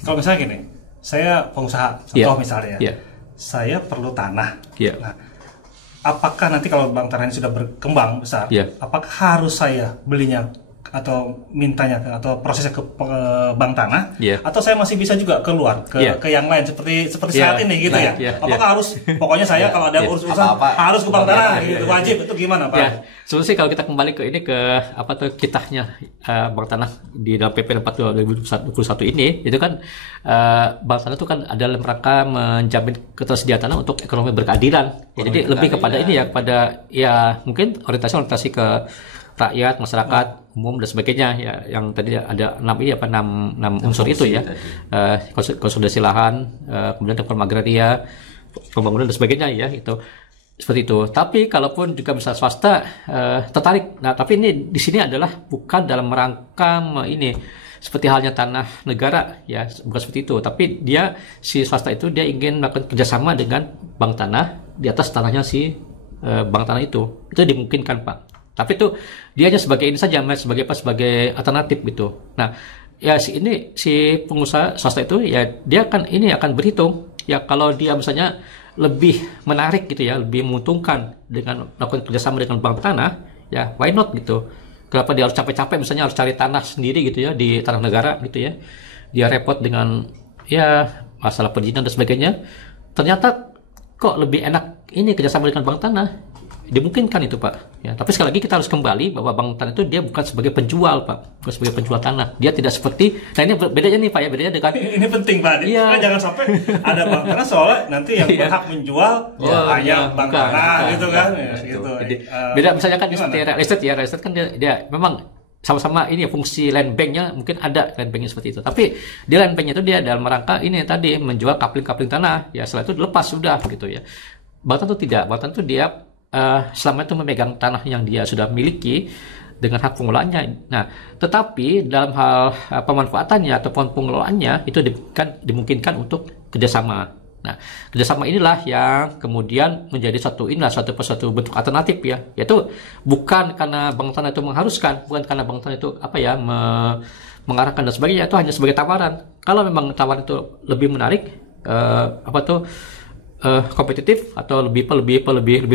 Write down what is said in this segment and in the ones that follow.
Kalau misalnya gini, saya pengusaha, contoh misalnya, saya perlu tanah. Nah, apakah nanti kalau bank tanah ini sudah berkembang besar, apakah harus saya belinya atau mintanya atau prosesnya ke bank tanah, atau saya masih bisa juga keluar ke yang lain seperti saat ini gitu ya? Apakah harus pokoknya saya kalau ada urusan harus ke bank tanah gitu, wajib itu gimana Pak? Sebenarnya kalau kita kembali ke ini ke apa tuh kitahnya bank tanah di dalam PP 42 2021 ini, itu kan bank tanah itu kan adalah rangka menjamin ketersediaan tanah untuk ekonomi berkeadilan. Jadi lebih kepada ini ya, kepada mungkin orientasi ke rakyat, masyarakat umum dan sebagainya ya, yang tadi ada 6 unsur itu ya, konsolidasi lahan, kemudian reforma agraria, pembangunan dan sebagainya ya, itu seperti itu. Tapi kalaupun juga bisa swasta tertarik, nah tapi ini di sini adalah bukan dalam rangka ini seperti halnya tanah negara ya, bukan seperti itu, tapi dia si swasta itu dia ingin melakukan kerjasama dengan bank tanah di atas tanahnya si bank tanah itu dimungkinkan Pak. Tapi itu dia hanya sebagai ini saja, sebagai alternatif gitu. Nah, ya si pengusaha swasta itu ya dia akan berhitung ya, kalau dia misalnya lebih menarik gitu ya, lebih menguntungkan dengan melakukan kerjasama dengan bank tanah, ya why not gitu. Kenapa dia harus capek-capek misalnya harus cari tanah sendiri gitu ya di tanah negara gitu ya. Dia repot dengan ya masalah perizinan dan sebagainya. Ternyata kok lebih enak ini kerjasama dengan bank tanah. Dimungkinkan itu Pak ya, tapi sekali lagi kita harus kembali bahwa bank tanah itu dia bukan sebagai penjual Pak, bukan sebagai penjual tanah, dia tidak seperti, nah ini bedanya nih Pak ya, bedanya dengan ini penting Pak, jangan sampai ada bank tanah soalnya nanti yang berhak menjual hanya bank tanah gitu kan ya, gitu. Jadi, beda misalnya kan seperti real estate kan dia memang sama-sama ini ya, fungsi land banknya mungkin ada land banknya seperti itu, tapi di land banknya itu dia dalam rangka ini tadi menjual kapling tanah ya, setelah itu dilepas sudah gitu ya. Bank tanah itu tidak, bank tanah itu dia selama itu memegang tanah yang dia sudah miliki dengan hak pengelolaannya. Nah, tetapi dalam hal pemanfaatannya ataupun pengelolaannya itu dimungkinkan untuk kerjasama. Nah, kerjasama inilah yang kemudian menjadi satu bentuk alternatif ya, yaitu bukan karena bank tanah itu mengharuskan, bukan karena bank tanah itu mengarahkan dan sebagainya, itu hanya sebagai tawaran. Kalau memang tawaran itu lebih menarik, kompetitif atau lebih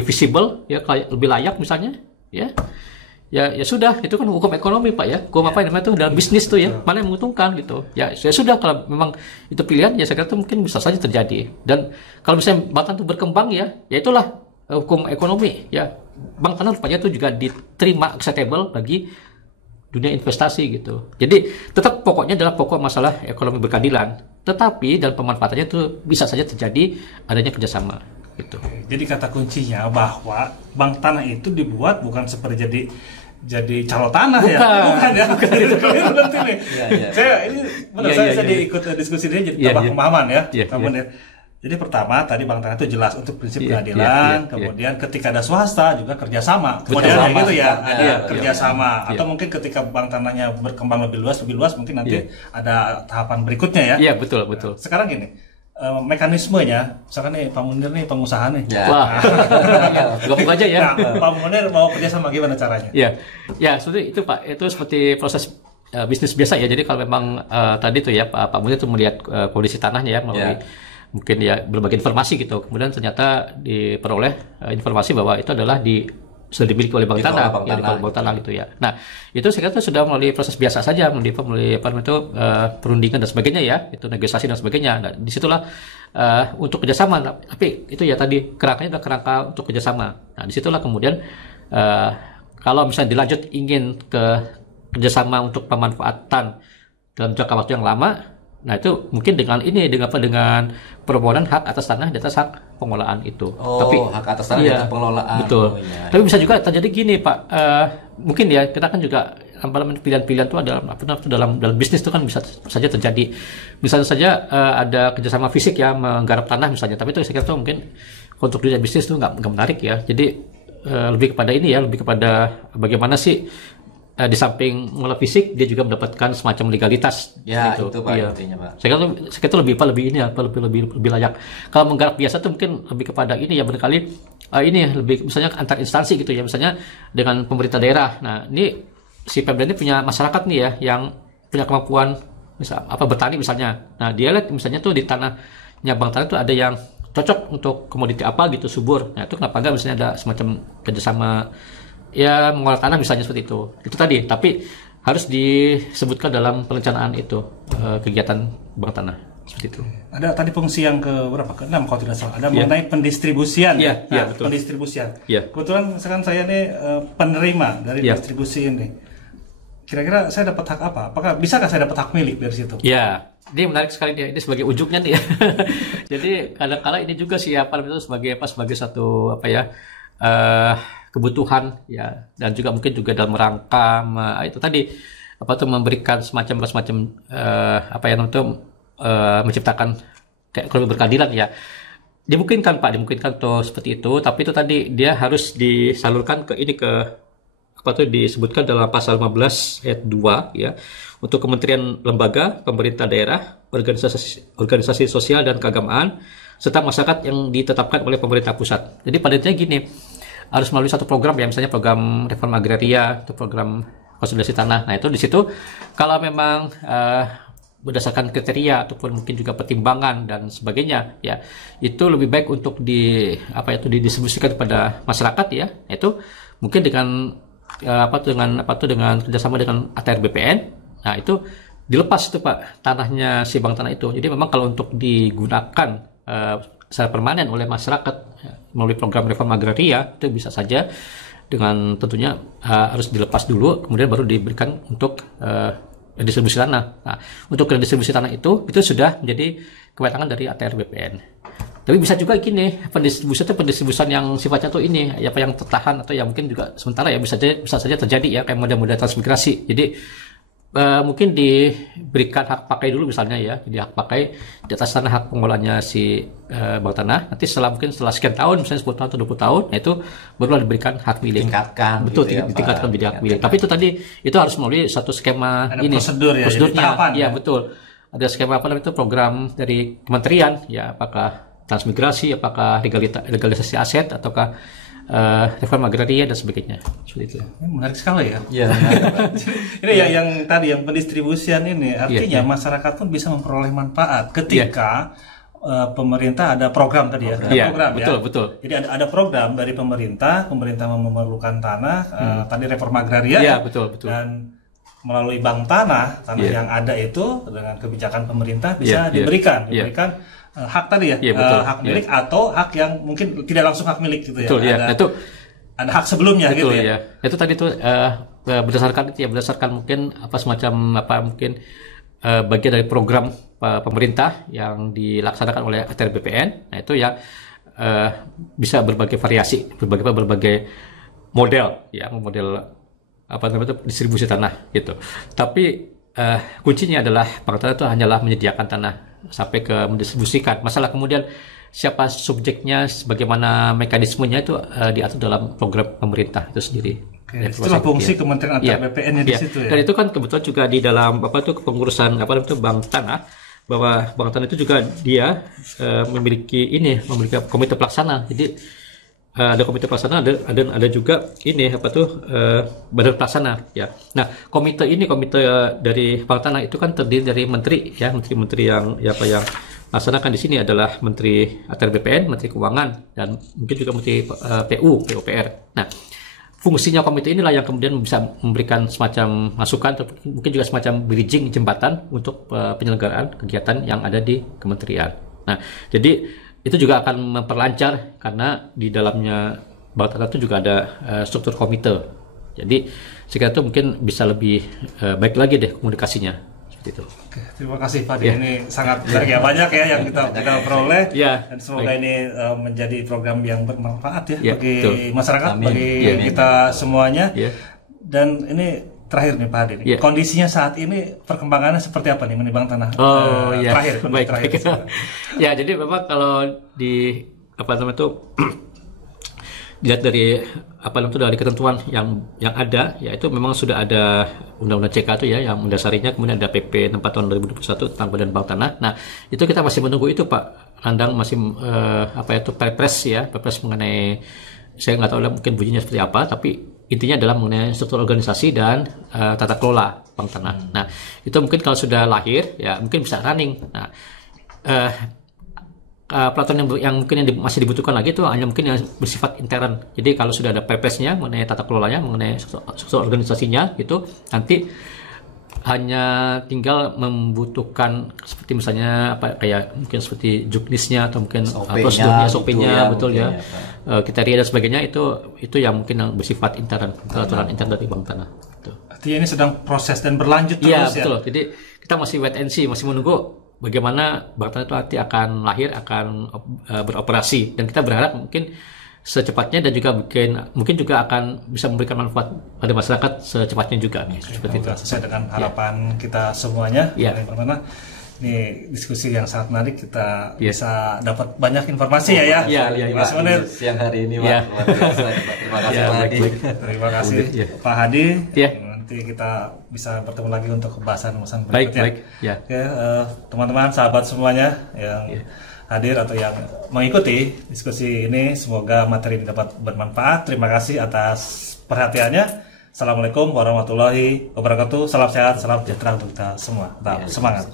visible ya, lebih layak misalnya ya sudah, itu kan hukum ekonomi Pak ya, hukum apa namanya itu dalam bisnis tuh ya, mana yang menguntungkan gitu ya sudah, kalau memang itu pilihan ya saya kira itu mungkin bisa saja terjadi. Dan kalau misalnya bank tanah itu berkembang ya itulah hukum ekonomi ya, bank tanah rupanya itu juga diterima acceptable bagi dunia investasi gitu. Jadi tetap pokoknya adalah pokok masalah ekonomi berkeadilan, tetapi dalam pemanfaatannya itu bisa saja terjadi adanya kerjasama gitu. Jadi kata kuncinya bahwa bank tanah itu dibuat bukan seperti jadi calo tanah bukan ya. Itu penting nih. Saya diikut diskusi dia jadi tambah pemahaman ya. Jadi pertama tadi bank tanah itu jelas untuk prinsip keadilan, kemudian ketika ada swasta juga kerjasama, kemudian gitu ya, ada kerjasama, atau mungkin ketika bank tanahnya berkembang lebih luas mungkin nanti ada tahapan berikutnya ya. Iya betul. Sekarang gini, mekanismenya, misalkan nih Pak Munir nih pengusaha nih, gabung aja ya. Pak Munir mau kerjasama gimana caranya? Ya seperti itu Pak, itu seperti proses bisnis biasa ya. Jadi kalau memang tadi tuh ya Pak Munir tuh melihat kondisi tanahnya ya melalui mungkin ya berbagai informasi gitu, kemudian ternyata diperoleh informasi bahwa itu adalah sudah dimiliki oleh bank tanah, bank tanah gitu ya. Nah itu saya kira sudah melalui proses biasa saja, melalui perundingan dan sebagainya ya, itu negosiasi dan sebagainya. Nah disitulah untuk kerjasama, tapi itu ya tadi kerangkanya adalah kerangka untuk kerjasama. Nah disitulah kemudian kalau misalnya dilanjut ingin ke kerjasama untuk pemanfaatan dalam jangka waktu yang lama, nah itu mungkin dengan permohonan hak atas tanah di atas hak pengelolaan itu. Tapi hak atas tanah di atas pengelolaan. Betul. Tapi bisa juga terjadi gini Pak, mungkin ya kita kan juga pilihan-pilihan itu ada dalam bisnis itu kan bisa saja terjadi. Misalnya saja ada kerjasama fisik ya menggarap tanah misalnya, tapi itu saya kira itu mungkin untuk dunia bisnis itu nggak menarik ya. Jadi lebih kepada bagaimana sih di samping mengolah fisik dia juga mendapatkan semacam legalitas gitu. Itu Pak intinya Pak. Saya kira itu lebih layak. Kalau menggarap biasa itu mungkin lebih kepada ini ya, barangkali lebih misalnya antar instansi gitu ya, misalnya dengan pemerintah daerah. Nah ini si Pemda ini punya masyarakat nih ya yang punya kemampuan bertani misalnya. Nah, dia lihat misalnya tuh di tanahnya Bang Tanah tuh ada yang cocok untuk komoditi apa gitu, subur. Nah, itu kenapa enggak misalnya ada semacam kerjasama ya mengolah tanah misalnya seperti itu. Itu tadi, tapi harus disebutkan dalam perencanaan itu kegiatan Bang Tanah. Seperti itu. Ada tadi fungsi yang ke berapa? Ke-6 kalau tidak salah. Ada mengenai pendistribusian. Betul. Pendistribusian. Kebetulan sekarang saya ini penerima dari distribusi ini. Kira-kira saya dapat hak apa? Apakah bisakah saya dapat hak milik dari situ? Ya, ini menarik sekali dia. Ini sebagai ujungnya nih ya. Jadi kadang-kala ini juga siapa itu sebagai satu kebutuhan ya, dan juga mungkin juga dalam rangka itu tadi memberikan semacam menciptakan kayak ekonomi berkeadilan ya. Dimungkinkan tuh seperti itu, tapi itu tadi dia harus disalurkan disebutkan dalam pasal 15 ayat 2 ya, untuk kementerian, lembaga, pemerintah daerah, organisasi sosial dan keagamaan serta masyarakat yang ditetapkan oleh pemerintah pusat. Jadi pada intinya gini, harus melalui satu program ya, misalnya program reforma agraria atau program konsolidasi tanah. Nah, itu di situ kalau memang berdasarkan kriteria ataupun mungkin juga pertimbangan dan sebagainya ya, itu lebih baik untuk didistribusikan kepada masyarakat ya. Itu mungkin dengan dengan kerjasama dengan ATR BPN. Nah, itu dilepas itu Pak, tanahnya si Bang Tanah itu. Jadi memang kalau untuk digunakan secara permanen oleh masyarakat melalui program reforma agraria, itu bisa saja dengan tentunya harus dilepas dulu, kemudian baru diberikan untuk distribusi tanah. Nah, untuk distribusi tanah itu sudah menjadi kewenangan dari ATR BPN. Tapi bisa juga gini, pendistribusian yang sifatnya tuh ini yang tertahan atau yang mungkin juga sementara ya, bisa saja terjadi ya, kayak model-model transmigrasi. Jadi mungkin diberikan hak pakai dulu misalnya ya, jadi hak pakai di atas tanah, hak pengolahannya si Bang Tanah. Nanti setelah sekian tahun, misalnya 10 tahun atau 20 tahun, itu baru diberikan hak milik. Ditingkatkan menjadi hak milik. Tapi itu tadi itu harus melalui satu skema prosedurnya. Iya, betul. Ada skema program dari kementerian ya, apakah transmigrasi, apakah legalisasi aset, ataukah reforma agraria dan sebagainya. Seperti itu. Menarik sekali ya. Iya. Ini yang tadi yang pendistribusian ini artinya masyarakat pun bisa memperoleh manfaat ketika pemerintah ada program tadi ya. Ada program betul. Jadi ada program dari pemerintah memerlukan tanah, tadi reforma agraria. Iya, betul. Dan melalui bank tanah yang ada itu dengan kebijakan pemerintah bisa diberikan hak tadi ya, hak milik atau hak yang mungkin tidak langsung hak milik gitu ya. Betul, ada hak sebelumnya betul, gitu ya. Itu tadi tuh berdasarkan mungkin mungkin bagian dari program pemerintah yang dilaksanakan oleh ATR BPN. Nah, itu yang bisa berbagai variasi, berbagai model ya, model distribusi tanah gitu. Tapi kuncinya adalah Bang Tanah itu hanyalah menyediakan tanah sampai ke mendistribusikan. Masalah kemudian siapa subjeknya, bagaimana mekanismenya itu diatur dalam program pemerintah itu sendiri. Itulah fungsi Kementerian ATR BPN-nya di situ ya. Dan itu kan kebetulan juga di dalam kepengurusan Bank Tanah, bahwa Bank Tanah itu juga dia memiliki komite pelaksana. Jadi ada komite pelaksana, ada juga badan pelaksana ya. Nah, komite dari Bank Tanah itu kan terdiri dari menteri yang laksanakan di sini adalah Menteri ATR BPN, Menteri Keuangan, dan mungkin juga Menteri PUPR. Nah, fungsinya komite inilah yang kemudian bisa memberikan semacam masukan atau mungkin juga semacam bridging, jembatan untuk penyelenggaraan kegiatan yang ada di kementerian. Nah, jadi itu juga akan memperlancar karena di dalamnya Bank Tanah itu juga ada struktur komite. Jadi sekitar itu mungkin bisa lebih baik lagi deh komunikasinya seperti itu. Oke, terima kasih Pak. Ini sangat banyak ya yang kita peroleh. Dan semoga ini menjadi program yang bermanfaat ya bagi masyarakat, bagi kita semuanya. Dan ini terakhir nih Pak Hadi, kondisinya saat ini perkembangannya seperti apa nih Bank Tanah? Terakhir. Ya, jadi memang kalau dilihat dari dari ketentuan yang ada, yaitu memang sudah ada Undang-Undang CK itu ya yang mendasarinya, kemudian ada PP 64 tahun 2021 tentang Badan Bank Tanah. Nah, itu kita masih menunggu itu Pak Landang, masih Perpres mengenai, saya nggak tahu lah mungkin bunyinya seperti apa, tapi intinya adalah mengenai struktur organisasi dan tata kelola bank tanah. Nah, itu mungkin kalau sudah lahir ya mungkin bisa running. Nah, peraturan yang mungkin masih dibutuhkan lagi itu hanya mungkin yang bersifat intern. Jadi kalau sudah ada PPS-nya mengenai tata kelolanya, mengenai struktur organisasinya gitu, nanti hanya tinggal membutuhkan seperti misalnya apa kayak mungkin seperti juknisnya atau mungkin prosedurnya, SOP-nya, betul ya, kriteria dan sebagainya itu yang mungkin yang bersifat intern, peraturan intern dari bank tanah. Artinya ini sedang proses dan berlanjut terus ya. Betul. Jadi kita masih wait and see, masih menunggu bagaimana bank tanah itu nanti akan lahir, akan beroperasi, dan kita berharap mungkin secepatnya dan juga mungkin juga akan bisa memberikan manfaat pada masyarakat secepatnya juga nih. Seperti itu. Sesuai dengan harapan kita semuanya. Bagaimana ini diskusi yang sangat menarik, kita bisa dapat banyak informasi ya. Mas Munir siang hari ini Pak. Luar biasa. Terima kasih Pak Hadi. Terima kasih Pak Hadi. Nanti kita bisa bertemu lagi untuk pembahasan berikutnya. Oke, teman-teman, sahabat semuanya yang hadir atau yang mengikuti diskusi ini, semoga materi ini dapat bermanfaat. Terima kasih atas perhatiannya. Assalamualaikum warahmatullahi wabarakatuh. Salam sehat, salam sejahtera untuk kita semua. Semangat.